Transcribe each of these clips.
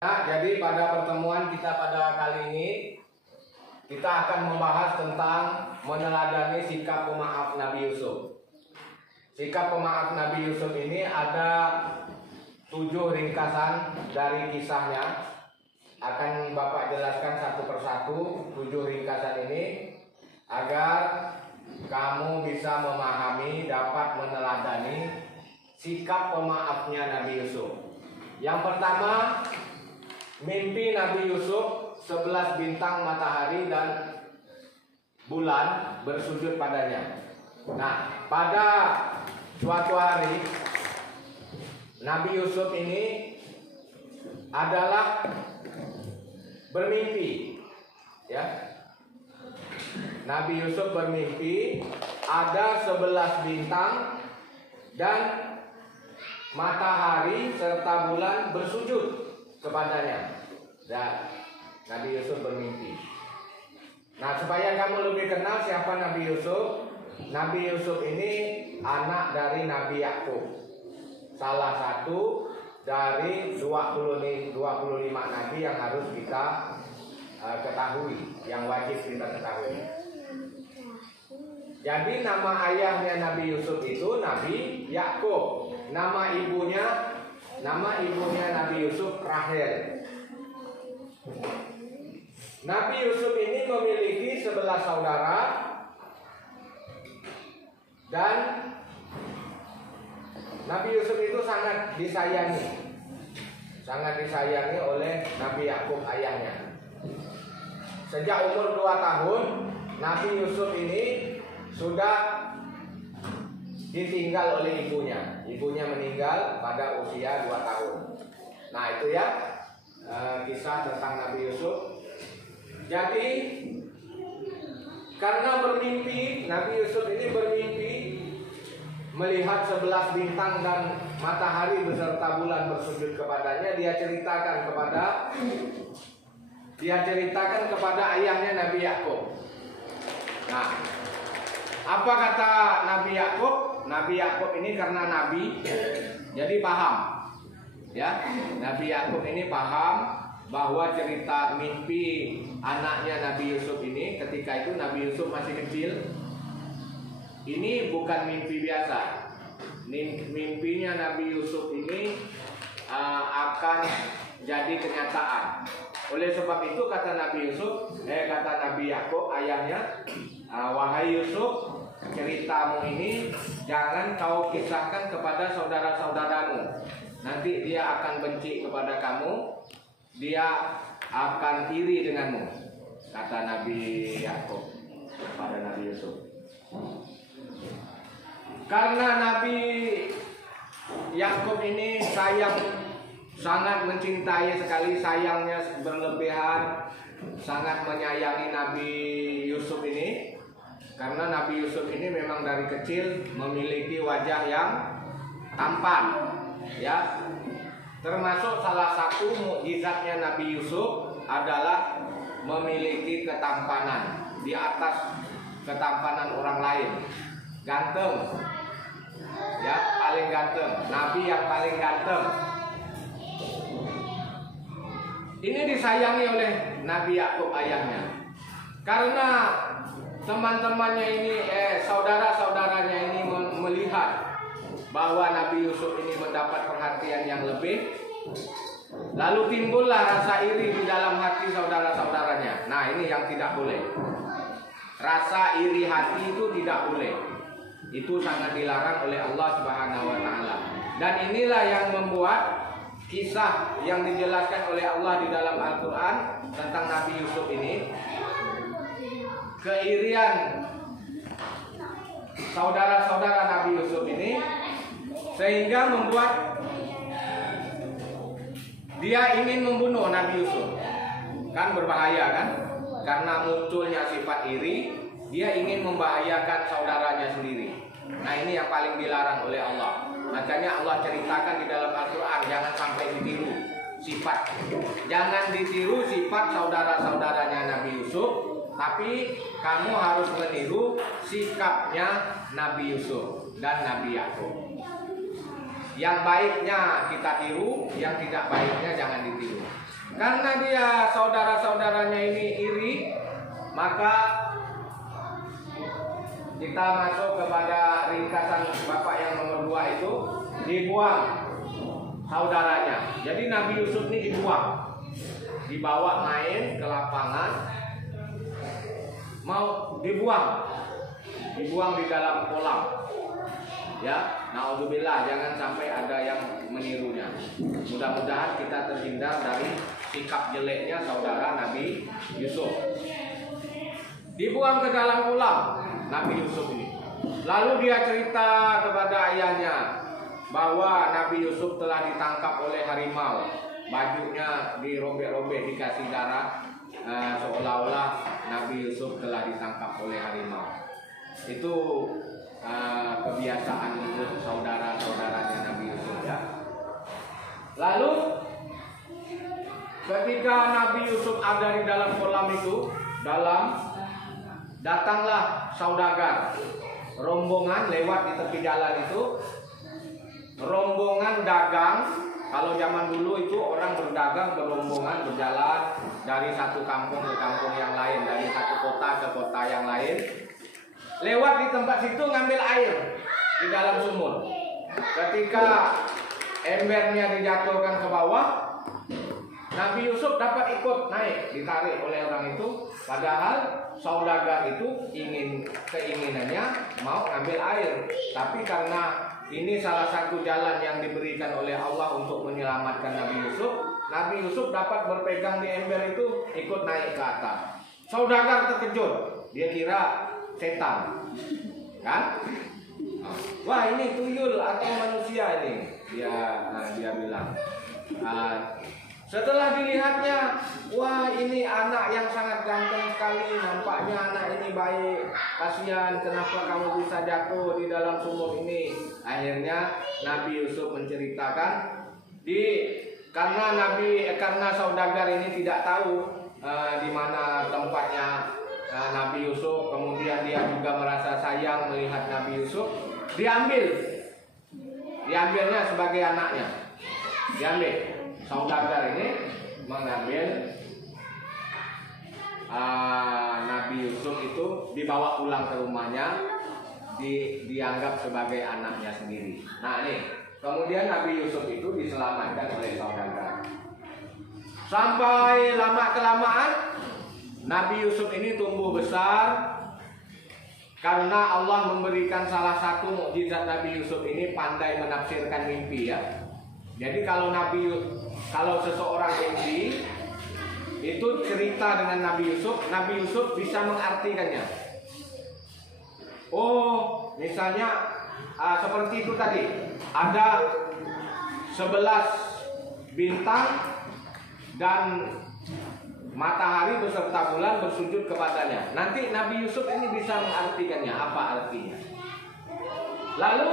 Nah, jadi pada pertemuan kita pada kali ini kita akan membahas tentang meneladani sikap pemaaf Nabi Yusuf. Sikap pemaaf Nabi Yusuf ini ada 7 ringkasan dari kisahnya. Akan Bapak jelaskan satu persatu 7 ringkasan ini agar kamu bisa memahami, dapat meneladani sikap pemaafnya Nabi Yusuf. Yang pertama, mimpi Nabi Yusuf 11 bintang, matahari dan bulan bersujud padanya. Nah, pada suatu hari Nabi Yusuf ini adalah bermimpi, ya. Nabi Yusuf bermimpi ada 11 bintang dan matahari serta bulan bersujud kepadanya. Dan Nabi Yusuf bermimpi. Nah, supaya kamu lebih kenal siapa Nabi Yusuf. Nabi Yusuf ini anak dari Nabi Yakub, salah satu dari 25 nabi yang harus kita ketahui, yang wajib kita ketahui. Jadi nama ayahnya Nabi Yusuf itu Nabi Yakub. Nama ibunya Nabi Yusuf Rahel. Nabi Yusuf ini memiliki 11 saudara dan Nabi Yusuf itu sangat disayangi oleh Nabi Yakub ayahnya. Sejak umur 2 tahun Nabi Yusuf ini sudah ditinggal oleh ibunya. Ibunya meninggal pada usia 2 tahun. Nah, itu ya kisah tentang Nabi Yusuf. Jadi karena bermimpi, Nabi Yusuf ini bermimpi melihat 11 bintang dan matahari beserta bulan bersujud kepadanya. Dia ceritakan kepada ayahnya Nabi Yakub. Nah, apa kata Nabi Yakub? Nabi Yakub ini karena nabi, jadi paham. Ya, Nabi Yakub ini paham bahwa cerita mimpi anaknya Nabi Yusuf ini, ketika itu Nabi Yusuf masih kecil, ini bukan mimpi biasa. Mimpinya Nabi Yusuf ini akan jadi kenyataan. Oleh sebab itu kata Nabi Yakub ayahnya, wahai Yusuf, ceritamu ini jangan kau kisahkan kepada saudara-saudaramu. Nanti dia akan benci kepada kamu, dia akan iri denganmu, kata Nabi Yakub kepada Nabi Yusuf. Karena Nabi Yakub ini sangat mencintai sekali, sayangnya berlebihan, sangat menyayangi Nabi Yusuf ini. Karena Nabi Yusuf ini memang dari kecil memiliki wajah yang tampan, ya. Termasuk salah satu mukjizatnya Nabi Yusuf adalah memiliki ketampanan di atas ketampanan orang lain. Ganteng, ya, paling ganteng, Nabi yang paling ganteng. Ini disayangi oleh Nabi Yakub ayahnya. Karena teman-temannya ini, saudara-saudaranya ini melihat bahwa Nabi Yusuf ini mendapat perhatian yang lebih, lalu timbullah rasa iri di dalam hati saudara-saudaranya. Nah, ini yang tidak boleh. Rasa iri hati itu tidak boleh. Itu sangat dilarang oleh Allah Subhanahu wa taala. Dan inilah yang membuat kisah yang dijelaskan oleh Allah di dalam Al-Qur'an tentang Nabi Yusuf ini, keirian saudara-saudara Nabi Yusuf ini, sehingga membuat dia ingin membunuh Nabi Yusuf. Kan berbahaya kan? Karena munculnya sifat iri, dia ingin membahayakan saudaranya sendiri. Nah, ini yang paling dilarang oleh Allah. Makanya Allah ceritakan di dalam Al-Quran, jangan sampai ditiru sifat. Jangan ditiru sifat saudara-saudaranya Nabi Yusuf, tapi kamu harus meniru sikapnya Nabi Yusuf dan Nabi Yakub. Yang baiknya kita tiru, yang tidak baiknya jangan ditiru. Karena dia saudara-saudaranya ini iri, maka kita masuk kepada ringkasan Bapak yang nomor 2 itu, dibuang saudaranya. Jadi Nabi Yusuf ini dibawa main ke lapangan, mau dibuang di dalam kolam. Ya, naudzubillah, jangan sampai ada yang menirunya. Mudah-mudahan kita terhindar dari sikap jeleknya saudara Nabi Yusuf. Dibuang ke dalam kolam Nabi Yusuf ini. Lalu dia cerita kepada ayahnya bahwa Nabi Yusuf telah ditangkap oleh harimau. Bajunya dirobek-robek, dikasih darah, seolah-olah Nabi Yusuf telah ditangkap oleh harimau. Itu kebiasaan untuk saudara-saudaranya Nabi Yusuf, ya. Lalu ketika Nabi Yusuf ada di dalam kolam itu, datanglah saudagar, rombongan lewat di tepi jalan itu, rombongan dagang. Kalau zaman dulu itu orang berdagang berombongan, berjalan dari satu kampung ke kampung yang lain, dari satu kota ke kota yang lain. Lewat di tempat situ ngambil air di dalam sumur. Ketika embernya dijatuhkan ke bawah, Nabi Yusuf dapat ikut naik, ditarik oleh orang itu. Padahal saudagar itu keinginannya mau ngambil air, tapi karena ini salah satu jalan yang diberikan oleh Allah untuk menyelamatkan Nabi Yusuf dapat berpegang di ember itu, ikut naik ke atas. Saudagar terkejut, dia kira setan, kan? Wah, ini tuyul atau manusia ini? Dia bilang. Setelah dilihatnya, wah, ini anak yang sangat ganteng sekali, nampaknya anak ini baik. Kasihan, kenapa kamu bisa jatuh di dalam sumur ini? Akhirnya Nabi Yusuf menceritakan, karena saudagar ini tidak tahu di mana tempatnya Nabi Yusuf, kemudian dia juga merasa sayang melihat Nabi Yusuf, diambilnya sebagai anaknya. Saudagar ini mengambil Nabi Yusuf itu, dibawa pulang ke rumahnya, dianggap sebagai anaknya sendiri. Nah, ini kemudian Nabi Yusuf itu diselamatkan oleh saudagar. Sampai lama-kelamaan Nabi Yusuf ini tumbuh besar, karena Allah memberikan salah satu mukjizat Nabi Yusuf ini, pandai menafsirkan mimpi, ya. Jadi kalau seseorang mimpi itu cerita dengan Nabi Yusuf bisa mengartikannya. Oh, misalnya seperti itu tadi, ada 11 bintang dan matahari beserta bulan bersujud kepadanya. Nanti Nabi Yusuf ini bisa mengartikannya, apa artinya. Lalu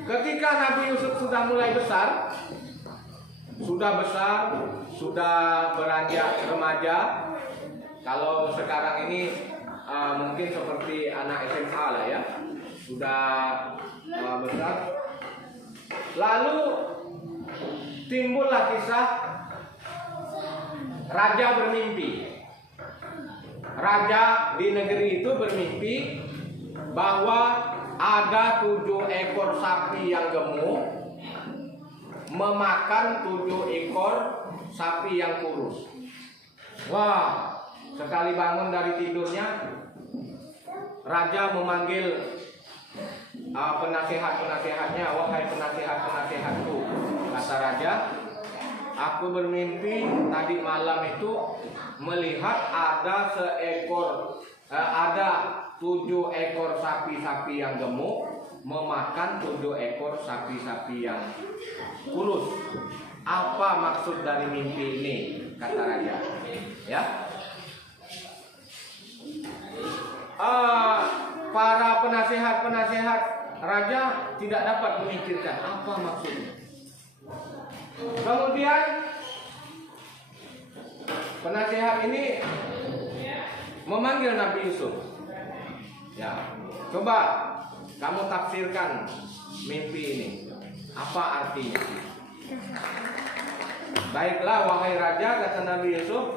ketika Nabi Yusuf sudah mulai besar, sudah beranjak remaja. Kalau sekarang ini mungkin seperti anak SMA lah, ya, sudah besar. Lalu timbullah kisah raja bermimpi. Raja di negeri itu bermimpi bahwa ada 7 ekor sapi yang gemuk memakan 7 ekor sapi yang kurus. Wah, sekali bangun dari tidurnya, raja memanggil penasihat-penasihatnya. Wahai penasihat-penasihatku, kata raja, aku bermimpi tadi malam itu melihat ada 7 ekor sapi-sapi yang gemuk memakan 7 ekor sapi-sapi yang kurus. Apa maksud dari mimpi ini? Kata raja. Ya. Para penasihat-penasihat raja tidak dapat memikirkan apa maksudnya. Kemudian penasihat ini memanggil Nabi Yusuf. Ya, coba kamu tafsirkan mimpi ini. Apa artinya? Baiklah wahai raja, kata Nabi Yusuf,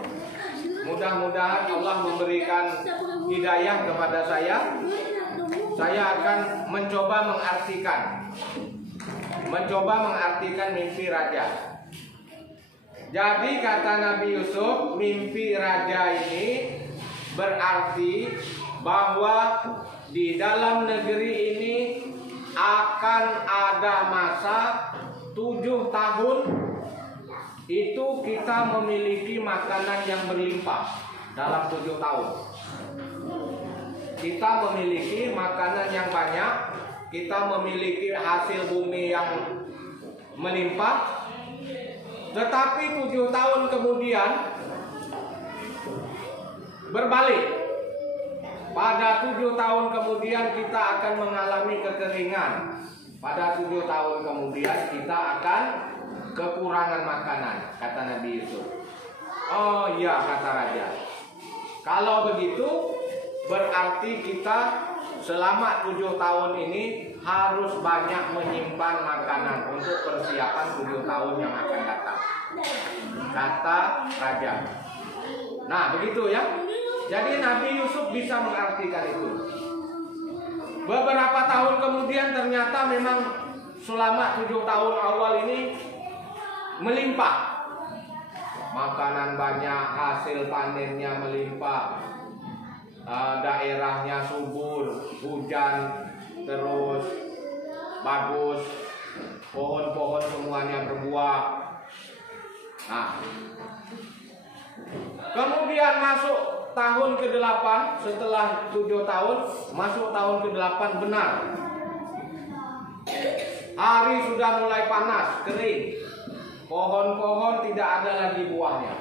mudah-mudahan Allah memberikan hidayah kepada saya. Saya akan mencoba mengartikan mimpi raja. Jadi kata Nabi Yusuf, mimpi raja ini berarti bahwa di dalam negeri ini akan ada masa 7 tahun itu kita memiliki makanan yang berlimpah. Dalam 7 tahun kita memiliki makanan yang banyak, kita memiliki hasil bumi yang melimpah. Tetapi 7 tahun kemudian berbalik. Pada 7 tahun kemudian kita akan mengalami kekeringan. Pada 7 tahun kemudian kita akan kekurangan makanan, kata Nabi Yusuf. Oh iya, kata raja. Kalau begitu berarti kita selama 7 tahun ini harus banyak menyimpan makanan untuk persiapan 7 tahun yang akan datang, kata raja. Nah begitu ya. Jadi Nabi Yusuf bisa mengartikan itu. Beberapa tahun kemudian ternyata memang selama 7 tahun awal ini melimpah. Makanan banyak, hasil panennya melimpah, daerahnya subur, hujan terus bagus, pohon-pohon semuanya berbuah. Nah, kemudian masuk tahun ke-8, setelah 7 tahun, masuk tahun ke-8 benar. Hari sudah mulai panas, kering. Pohon-pohon tidak ada lagi buahnya.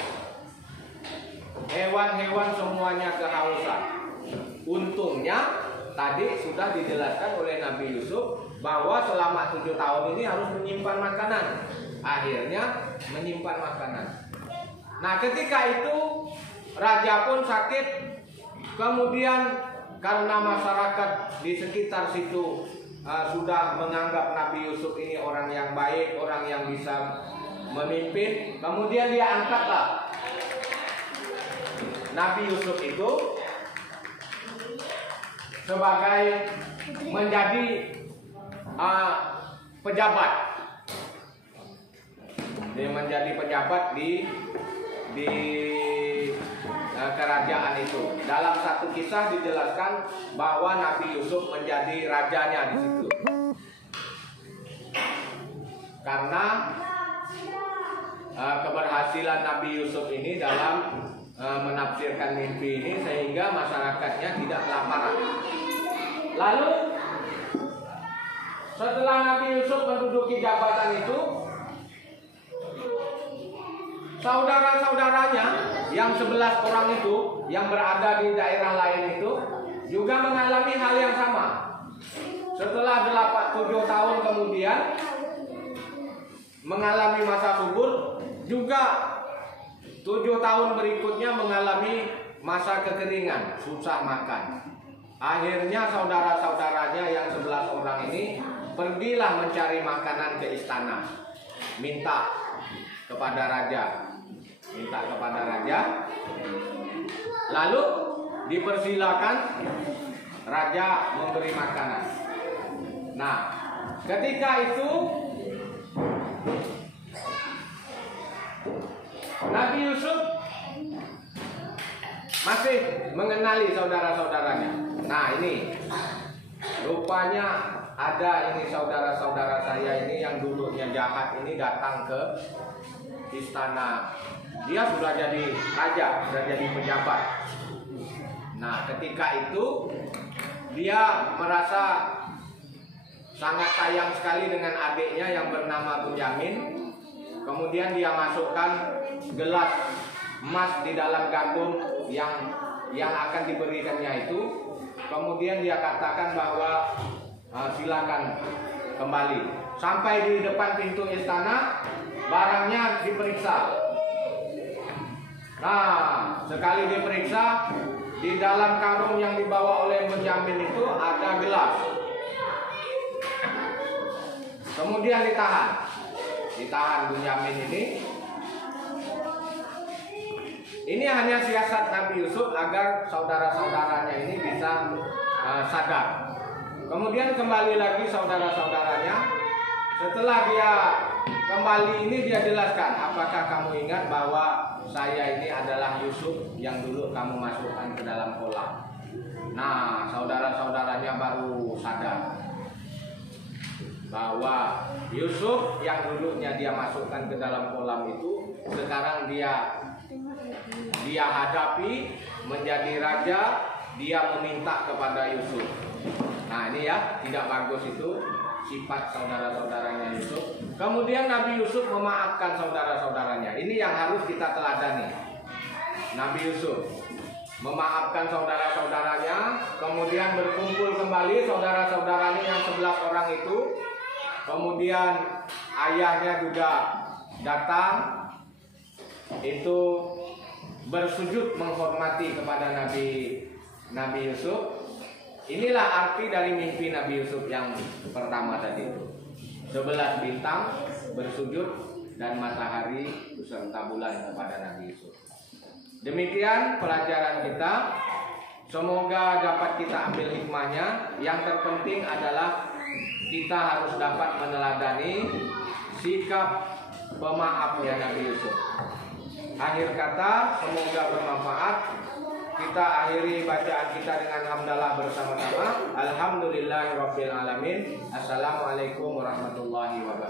Hewan-hewan semuanya kehausan. Untungnya tadi sudah dijelaskan oleh Nabi Yusuf bahwa selama 7 tahun ini harus menyimpan makanan. Akhirnya menyimpan makanan. Nah ketika itu raja pun sakit. Kemudian karena masyarakat di sekitar situ sudah menganggap Nabi Yusuf ini orang yang baik, orang yang bisa memimpin, kemudian dia angkatlah Nabi Yusuf itu sebagai menjadi pejabat. Dia menjadi pejabat di kerajaan itu. Dalam satu kisah dijelaskan bahwa Nabi Yusuf menjadi rajanya di situ. Karena keberhasilan Nabi Yusuf ini dalam menafsirkan mimpi ini sehingga masyarakatnya tidak kelaparan. Lalu setelah Nabi Yusuf menduduki jabatan itu, saudara-saudaranya yang 11 orang itu yang berada di daerah lain itu juga mengalami hal yang sama. Setelah 7 tahun kemudian mengalami masa subur, juga 7 tahun berikutnya mengalami masa kekeringan, susah makan. Akhirnya saudara-saudaranya yang 11 orang ini pergilah mencari makanan ke istana, minta kepada raja. Lalu dipersilakan raja memberi makanan. Nah, ketika itu Nabi Yusuf masih mengenali saudara-saudaranya. Nah ini rupanya ada ini saudara-saudara saya ini yang dulunya jahat ini datang ke istana. Dia sudah jadi raja, sudah jadi pejabat. Nah ketika itu dia merasa sangat sayang sekali dengan adiknya yang bernama Benyamin. Kemudian dia masukkan gelas emas di dalam gandum yang akan diberikannya itu. Kemudian dia katakan bahwa silakan kembali. Sampai di depan pintu istana, barangnya diperiksa. Nah, sekali diperiksa, di dalam karung yang dibawa oleh Benyamin itu ada gelas. Kemudian ditahan Benyamin ini. hanya siasat Nabi Yusuf agar saudara-saudaranya ini bisa sadar. Kemudian kembali lagi saudara-saudaranya. Setelah dia kembali ini dia jelaskan, apakah kamu ingat bahwa saya ini adalah Yusuf yang dulu kamu masukkan ke dalam kolam. Nah, saudara-saudaranya baru sadar bahwa Yusuf yang dulunya dia masukkan ke dalam kolam itu sekarang dia hadapi menjadi raja, dia meminta kepada Yusuf. Nah, ini ya, tidak bagus itu sifat saudara-saudaranya Yusuf. Kemudian Nabi Yusuf memaafkan saudara-saudaranya. Ini yang harus kita teladani. Nabi Yusuf memaafkan saudara-saudaranya, kemudian berkumpul kembali saudara-saudaranya yang 11 orang itu. Kemudian ayahnya juga datang, itu bersujud menghormati kepada Nabi Yusuf. Inilah arti dari mimpi Nabi Yusuf yang pertama tadi itu. 11 bintang bersujud dan matahari beserta bulan kepada Nabi Yusuf. Demikian pelajaran kita. Semoga dapat kita ambil hikmahnya. Yang terpenting adalah kita harus dapat meneladani sikap pemaafnya Nabi Yusuf. Akhir kata, semoga bermanfaat. Kita akhiri bacaan kita dengan hamdalah bersama-sama. Alhamdulillahirabbil alamin. Assalamualaikum warahmatullahi wabarakatuh.